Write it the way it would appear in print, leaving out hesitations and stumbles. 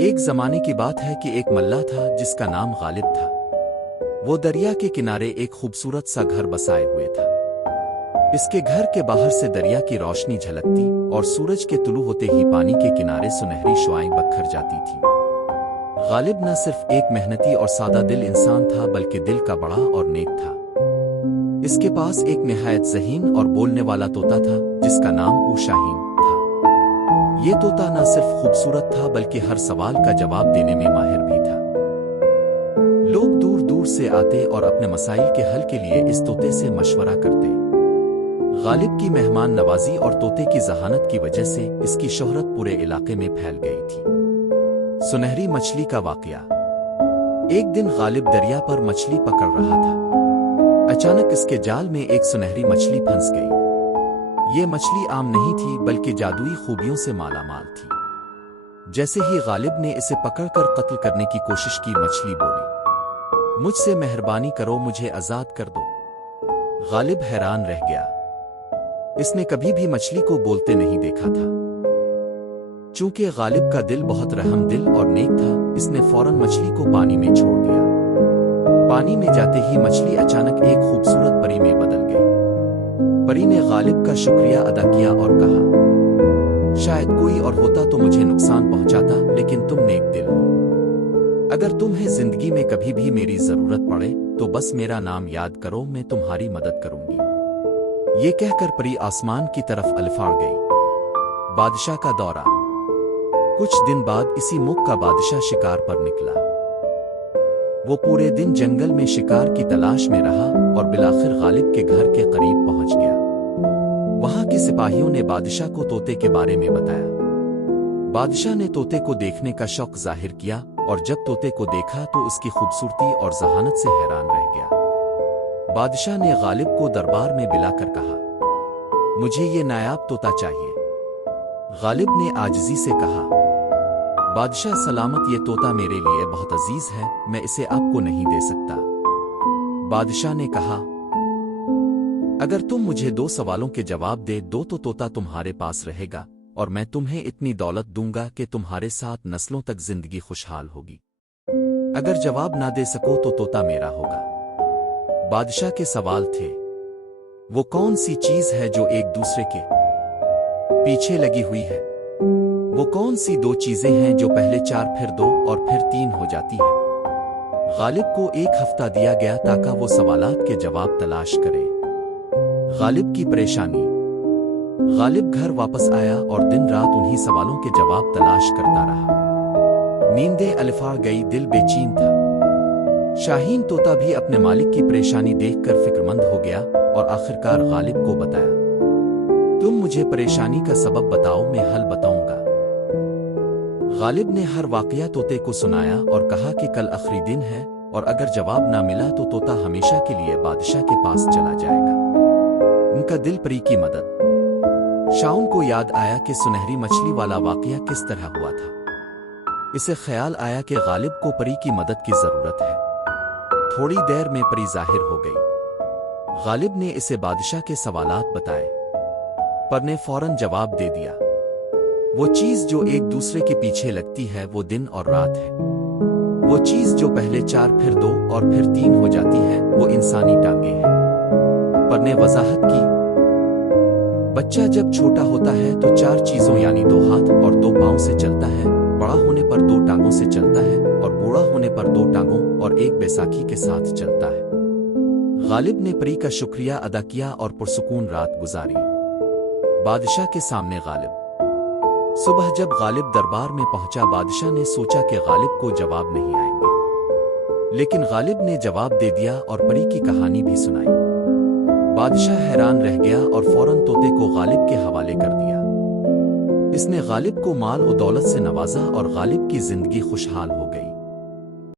ایک زمانے کی بات ہے کہ ایک ملا تھا جس کا نام غالب تھا۔ وہ دریا کے کنارے ایک خوبصورت سا گھر بسائے ہوئے تھا۔ اس کے گھر کے باہر سے دریا کی روشنی جھلکتی اور سورج کے طلوع ہوتے ہی پانی کے کنارے سنہری شعاعیں بکھر جاتی تھیں۔ غالب نہ صرف ایک محنتی اور سادہ دل انسان تھا بلکہ دل کا بڑا اور نیک تھا۔ اس کے پاس ایک نہایت ذہین اور بولنے والا طوطا تھا جس کا نام او شاہین تھا۔ یہ طوطا نہ صرف خوبصورت تھا بلکہ ہر سوال کا جواب دینے میں ماہر بھی تھا۔ لوگ دور دور سے آتے اور اپنے مسائل کے حل کے لیے اس طوطے سے مشورہ کرتے۔ غالب کی مہمان نوازی اور طوطے کی ذہانت کی وجہ سے اس کی شہرت پورے علاقے میں پھیل گئی تھی۔ سنہری مچھلی کا واقعہ۔ ایک دن غالب دریا پر مچھلی پکڑ رہا تھا۔ اچانک اس کے جال میں ایک سنہری مچھلی پھنس گئی۔ یہ مچھلی عام نہیں تھی بلکہ جادوئی خوبیوں سے مالا مال تھی۔ جیسے ہی غالب نے اسے پکڑ کر قتل کرنے کی کوشش کی، مچھلی بولی، مجھ سے مہربانی کرو، مجھے آزاد کر دو۔ غالب حیران رہ گیا۔ اس نے کبھی بھی مچھلی کو بولتے نہیں دیکھا تھا۔ چونکہ غالب کا دل بہت رحم دل اور نیک تھا، اس نے فوراً مچھلی کو پانی میں چھوڑ دیا۔ پانی میں جاتے ہی مچھلی اچانک ایک خوبصورت پری میں بدل گئی۔ پری نے غالب کا شکریہ ادا کیا اور کہا، شاید کوئی اور ہوتا تو مجھے نقصان پہنچاتا، لیکن تم نیک دل ہو۔ اگر تمہیں زندگی میں کبھی بھی میری ضرورت پڑے تو بس میرا نام یاد کرو، میں تمہاری مدد کروں گی۔ یہ کہہ کر پری آسمان کی طرف الفاڑ گئی۔ بادشاہ کا دورہ۔ کچھ دن بعد اسی ملک کا بادشاہ شکار پر نکلا۔ وہ پورے دن جنگل میں شکار کی تلاش میں رہا اور بالآخر غالب کے گھر کے قریب پہنچ گیا۔ وہاں کے سپاہیوں نے بادشاہ کو طوطے کے بارے میں بتایا۔ بادشاہ نے طوطے کو دیکھنے کا شوق ظاہر کیا اور جب طوطے کو دیکھا تو اس کی خوبصورتی اور ذہانت سے حیران رہ گیا۔ بادشاہ نے غالب کو دربار میں بلا کر کہا، مجھے یہ نایاب طوطا چاہیے۔ غالب نے عاجزی سے کہا، بادشاہ سلامت، یہ طوطا میرے لیے بہت عزیز ہے، میں اسے آپ کو نہیں دے سکتا۔ بادشاہ نے کہا، اگر تم مجھے 2 سوالوں کے جواب دے دو تو طوطا تمہارے پاس رہے گا اور میں تمہیں اتنی دولت دوں گا کہ تمہارے ساتھ نسلوں تک زندگی خوشحال ہوگی۔ اگر جواب نہ دے سکو تو طوطا میرا ہوگا۔ بادشاہ کے سوال تھے، وہ کون سی چیز ہے جو ایک دوسرے کے پیچھے لگی ہوئی ہے؟ وہ کون سی 2 چیزیں ہیں جو پہلے 4 پھر 2 اور پھر 3 ہو جاتی ہیں؟ غالب کو 1 ہفتہ دیا گیا تاکہ وہ سوالات کے جواب تلاش کرے۔ غالب کی پریشانی۔ غالب گھر واپس آیا اور دن رات انہی سوالوں کے جواب تلاش کرتا رہا۔ نیندیں الفاڑ گئی، دل بے چین تھا۔ شاہین طوطا بھی اپنے مالک کی پریشانی دیکھ کر فکر مند ہو گیا اور آخرکار غالب کو بتایا، تم مجھے پریشانی کا سبب بتاؤ، میں حل بتاؤں گا۔ غالب نے ہر واقعہ طوطے کو سنایا اور کہا کہ کل آخری دن ہے اور اگر جواب نہ ملا تو طوطا ہمیشہ کے لیے بادشاہ کے پاس چلا جائے گا۔ ان کا دل پری کی مدد۔ شاہین کو یاد آیا کہ سنہری مچھلی والا واقعہ کس طرح ہوا تھا۔ اسے خیال آیا کہ غالب کو پری کی مدد کی ضرورت ہے۔ تھوڑی دیر میں پری ظاہر ہو گئی۔ غالب نے اسے بادشاہ کے سوالات بتائے۔ پر نے فوراً جواب دے دیا، وہ چیز جو ایک دوسرے کے پیچھے لگتی ہے وہ دن اور رات ہے۔ وہ چیز جو پہلے 4 پھر 2 اور پھر 3 ہو جاتی ہے وہ انسانی ٹانگیں ہیں۔ پر نے وضاحت کی، بچہ جب چھوٹا ہوتا ہے تو 4 چیزوں یعنی 2 ہاتھ اور 2 پاؤں سے چلتا ہے، بڑا ہونے پر 2 ٹانگوں سے چلتا ہے اور بوڑھا ہونے پر 2 ٹانگوں اور 1 بیساکھی کے ساتھ چلتا ہے۔ غالب نے پری کا شکریہ ادا کیا اور پرسکون رات گزاری۔ بادشاہ کے سامنے غالب۔ صبح جب غالب دربار میں پہنچا، بادشاہ نے سوچا کہ غالب کو جواب نہیں آئیں گے، لیکن غالب نے جواب دے دیا اور پری کی کہانی بھی سنائی۔ بادشاہ حیران رہ گیا اور فوراً طوطے کو غالب کے حوالے کر دیا۔ اس نے غالب کو مال و دولت سے نوازا اور غالب کی زندگی خوشحال ہو